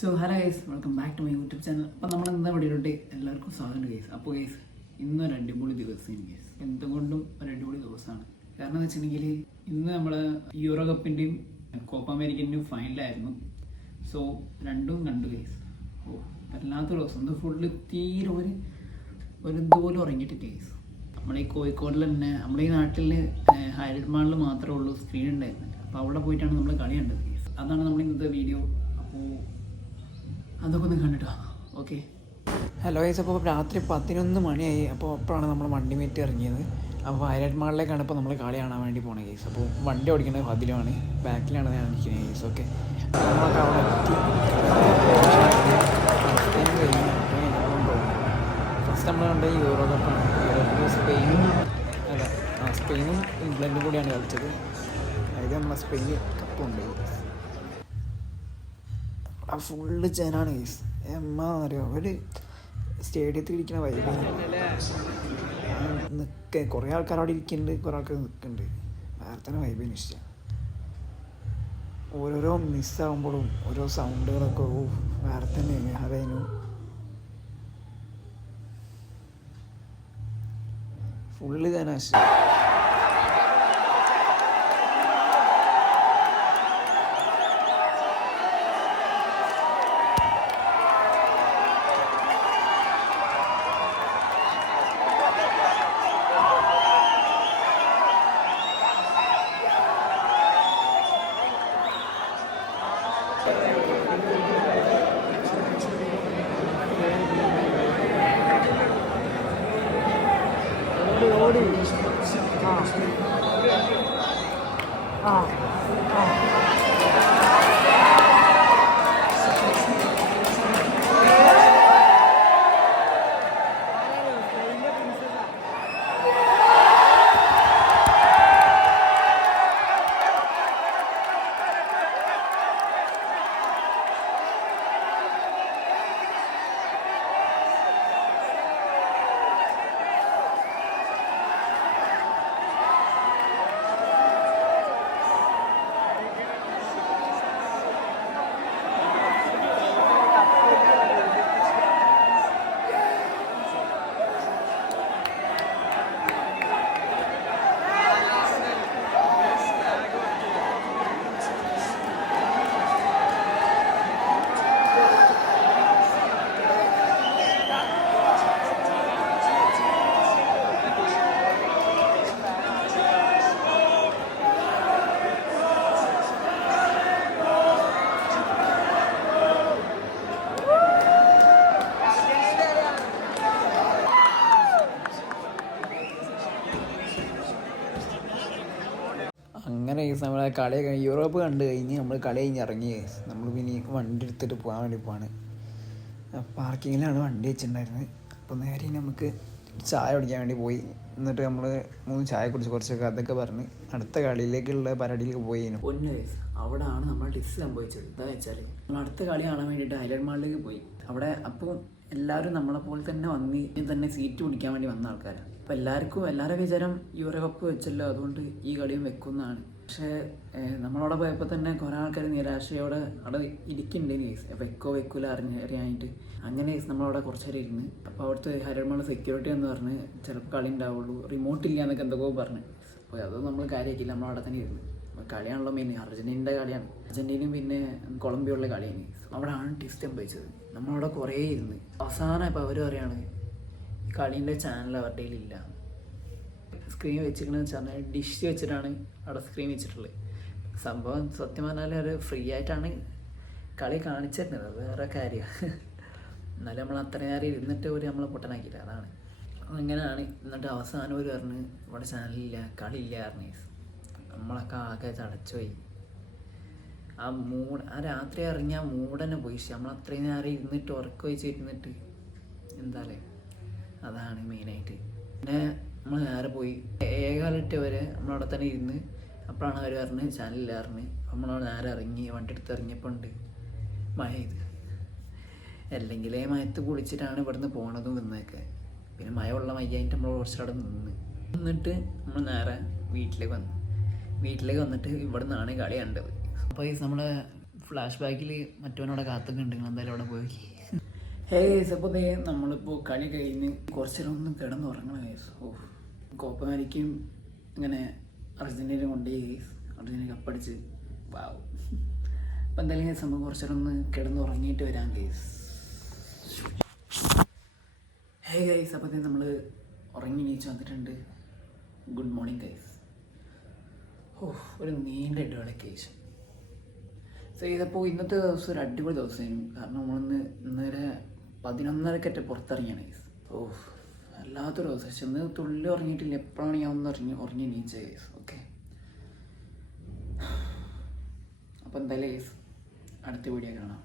So hello guys, welcome back to my YouTube channel. അപ്പോൾ നമ്മൾ എന്താ വീഡിയോട്ട് എല്ലാവർക്കും സ്വാഗതം ഗൈസ്. അപ്പോൾ ഗൈസ്, ഇന്നൊരു അടിപൊളി ദിവസം ഗൈസ്, എന്തുകൊണ്ടും ഒരു അടിപൊളി ദിവസമാണ്. കാരണം എന്ന് വെച്ചിട്ടുണ്ടെങ്കിൽ ഇന്ന് നമ്മൾ യൂറോ കപ്പിൻ്റെയും കോപ്പ അമേരിക്കൻ്റെയും ഫൈനലായിരുന്നു. സോ രണ്ടും കണ്ടു ഗൈസ്. വല്ലാത്തൊരു ദിവസം, ഇത് ഫുള്ള് തീരെ ഒരു ഇതുപോലും ഉറങ്ങിയിട്ടില്ല ഗൈസ്. നമ്മുടെ ഈ കോഴിക്കോടിൽ തന്നെ, നമ്മുടെ ഈ നാട്ടിൽ ഹൈലൈറ്റ് മാളിൽ മാത്രമേ ഉള്ളൂ സ്ക്രീൻ ഉണ്ടായിരുന്നത്. അപ്പോൾ അവിടെ പോയിട്ടാണ് നമ്മൾ കളി കണ്ടത് ഗൈസ്. അതാണ് നമ്മൾ ഇന്നത്തെ വീഡിയോ. അപ്പോൾ അതൊക്കെ ഒന്ന് കണ്ടിട്ടോ. Okay, hello guys. അപ്പോൾ രാത്രി 11 മണിയായി. അപ്പോൾ അപ്പോഴാണ് നമ്മൾ വണ്ടി മേറ്റ് ഇറങ്ങിയത്. അപ്പോൾ ഹൈലൈറ്റ് മാളിലേക്കാണ് ഇപ്പോൾ നമ്മൾ കളി കാണാൻ വേണ്ടി പോകുന്നത് ഗൈസ്. അപ്പോൾ വണ്ടി ഓടിക്കുന്നത് ഫതിലുമാണ്, ബാക്കിലാണ് ഞാൻ ഇരിക്കുന്നത് ഗൈസ്. ഓക്കെ, നമ്മളൊക്കെ അവിടെ എത്തി. ഫസ്റ്റ് നമ്മൾ കണ്ട യൂറോ കപ്പാണ്. സ്പെയിനും സ്പെയിനും ഇംഗ്ലണ്ടും കൂടിയാണ് കളിച്ചത്. അതായത് നമ്മളെ സ്പെയിൻ കപ്പുണ്ട്. ആ ഫുള്ള് ജനാണ് ഗൈസ്. അറിയോ, ഒരു സ്റ്റേഡിയത്തിൽ ഇരിക്കുന്ന വൈബ് നിൽക്കുക. കുറേ ആൾക്കാർ അവിടെ ഇരിക്കുന്നുണ്ട്, കുറേ ആൾക്കാർ നിൽക്കുന്നുണ്ട്. വേറെ തന്നെ വൈബിന് ഇഷ്ടമാണ്. ഓരോരോ മിസ്സാകുമ്പോഴും ഓരോ സൗണ്ടുകളൊക്കെ വേറെ തന്നെ അതേനു. ഫുള്ള് ജനാ ഇഷ്ടം. ഓടി അങ്ങനെ നമ്മളെ കളി യൂറോപ്പ് കണ്ടു കഴിഞ്ഞ് നമ്മൾ കളി കഴിഞ്ഞ് ഇറങ്ങി. നമ്മൾ പിന്നെ വണ്ടി എടുത്തിട്ട് പോകാൻ വേണ്ടി പോവാണ്. പാർക്കിങ്ങിലാണ് വണ്ടി വെച്ചിട്ടുണ്ടായിരുന്നത്. അപ്പോൾ നേരെ നമുക്ക് ചായ കുടിക്കാൻ വേണ്ടി പോയി. എന്നിട്ട് നമ്മൾ 3 ചായ കുടിച്ച് കുറച്ചൊക്കെ അതൊക്കെ പറഞ്ഞ് അടുത്ത കളിയിലേക്കുള്ള പരിപാടിയിലേക്ക് പോയി. അവിടെയാണ് നമ്മൾ ഡിസ് സംഭവിച്ചത്. എന്താ വെച്ചാൽ നമ്മൾ അടുത്ത കളി കാണാൻ വേണ്ടിയിട്ട് ഹൈലൈറ്റ് മാളിലേക്ക് പോയി. അവിടെ അപ്പോൾ എല്ലാവരും നമ്മളെപ്പോലെ തന്നെ വന്ന് തന്നെ സീറ്റ് പിടിക്കാൻ വേണ്ടി വന്ന ആൾക്കാരാണ്. അപ്പോൾ എല്ലാവരുടെ വിചാരം യൂറോ കപ്പ് വെച്ചല്ലോ, അതുകൊണ്ട് ഈ കളിയും വെക്കുന്നതാണ്. പക്ഷേ നമ്മളവിടെ പോയപ്പോൾ തന്നെ കുറേ ആൾക്കാർ നിരാശയോടെ അവിടെ ഇരിക്കുന്നുണ്ട് കേസ്. വെക്കൂല അറിയാനായിട്ട്. അങ്ങനെ നമ്മളവിടെ കുറച്ച് നേരം ഇരുന്ന്. അപ്പോൾ അവിടുത്തെ ഹൈലൈറ്റ് മാൾ സെക്യൂരിറ്റി എന്ന് പറഞ്ഞ് ചിലപ്പോൾ കളി ഉണ്ടാവുള്ളൂ, റിമോട്ട് ഇല്ല എന്നൊക്കെ എന്തൊക്കെയോ പറഞ്ഞ്. അപ്പോൾ അതൊന്നും നമ്മൾ കാര്യമാക്കില്ല, നമ്മളവിടെ തന്നെ ഇരുന്ന്. കളിയാണല്ലോ മെയിൻ. അർജൻറ്റീനയുടെ കളിയാണ്. അർജൻറ്റീനയും പിന്നെ കൊളംബിയയുള്ള കളിയാണ്. അവിടെയാണ് ട്വിസ്റ്റ് സംഭവിച്ചത്. നമ്മളവിടെ കുറേ ഇരുന്ന് അവസാനം ഇപ്പോൾ അവർ പറയുകയാണ് ഈ കളീൻ്റെ ചാനൽ അവരുടെ കയ്യിലില്ല. സ്ക്രീൻ വെച്ചിരിക്കണമെന്ന് വെച്ചാൽ ഡിഷ് വെച്ചിട്ടാണ് അവിടെ സ്ക്രീൻ വെച്ചിട്ടുള്ളത്. സംഭവം സത്യം പറഞ്ഞാൽ അവർ ഫ്രീ ആയിട്ടാണ് കളി കാണിച്ചിരുന്നത്, അത് വേറെ കാര്യമാണ്. എന്നാലും നമ്മൾ അത്രയും നേരം ഇരുന്നിട്ട് ഒരു നമ്മളെ പൊട്ടനാക്കിയില്ല, അതാണ്. അങ്ങനെയാണ്. എന്നിട്ട് അവസാനം ഒരു പറഞ്ഞ് ഇവിടെ ചാനലില്ല, കളിയില്ല പറഞ്ഞു. നമ്മളൊക്കെ ആകെ ചടച്ചുപോയി. ആ രാത്രി ഇറങ്ങി ആ മൂടനെ പോയി. നമ്മൾ അത്രയും നേരം ഇരുന്നിട്ട് ഉറക്കം വെച്ച് ഇരുന്നിട്ട് എന്താ അതാണ് മെയിനായിട്ട്. പിന്നെ നമ്മൾ നേരെ പോയി 7:30 വരെ നമ്മളവിടെ തന്നെ ഇരുന്ന്. അപ്പോഴാണ് അവർ പറഞ്ഞ് ചാനലില്ല പറഞ്ഞ്. നമ്മളവിടെ നേരെ ഇറങ്ങി, വണ്ടി എടുത്ത് ഇറങ്ങിയപ്പോൾ ഉണ്ട് മഴ ഇത്. അല്ലെങ്കിൽ മയത്ത് കുളിച്ചിട്ടാണ് ഇവിടുന്ന് പോണതും വന്നതൊക്കെ. പിന്നെ മഴ ഉള്ള മയ്യായിട്ട് നമ്മൾ കുറച്ചവിടെ നിന്നിട്ട് നമ്മൾ നേരെ വീട്ടിലേക്ക് വന്നിട്ട് ഇവിടെ നിന്നാണ് കളി കണ്ടത്. അപ്പോൾ ഈ നമ്മളെ ഫ്ലാഷ് ബാക്കിൽ മറ്റവനോടെ കാത്തുക്കുന്നുണ്ട്, എന്തായാലും അവിടെ പോയി. ഹേ ഗൈസ്, അപ്പോൾ നമ്മളിപ്പോൾ കളി കഴിഞ്ഞ് കുറച്ച് നേരം ഒന്ന് കിടന്നുറങ്ങണം ഗൈസ്. കോപ്പ അമേരിക്കയും ഇങ്ങനെ അർജൻറ്റീന കൊണ്ടുപോയി ഗൈസ്, അർജൻറ്റീന കപ്പടിച്ച് വാവും. അപ്പോൾ എന്തായാലും ഗൈസ് നമുക്ക് കുറച്ച് നേരം ഒന്ന് കിടന്നുറങ്ങിയിട്ട് വരാം ഗൈസ്. ഹേ ഗൈസ്, അപ്പോൾ നമ്മൾ ഉറങ്ങി എണീച്ച് വന്നിട്ടുണ്ട്. Good morning guys. ഒരു നീണ്ട ഇടവേളയ്ക്ക് ശേഷം ചെയ്തപ്പോൾ ഇന്നത്തെ ദിവസം ഒരു അടിപൊളി ദിവസമായിരുന്നു. കാരണം ഇന്നലെ 11:30 പുറത്തിറങ്ങിയാണ് ഗൈസ്. വല്ലാത്തൊരു ദിവസം. പക്ഷെ ഇന്ന് തുള്ളി ഉറങ്ങിയിട്ടില്ല. എപ്പോഴാണ് ഞാൻ ഒന്ന് ഉറങ്ങി എണീച്ച ഗൈസ്. ഓക്കെ, അപ്പോൾ എന്തായാലും ഗൈസ് അടുത്ത വീഡിയോ കാണാം.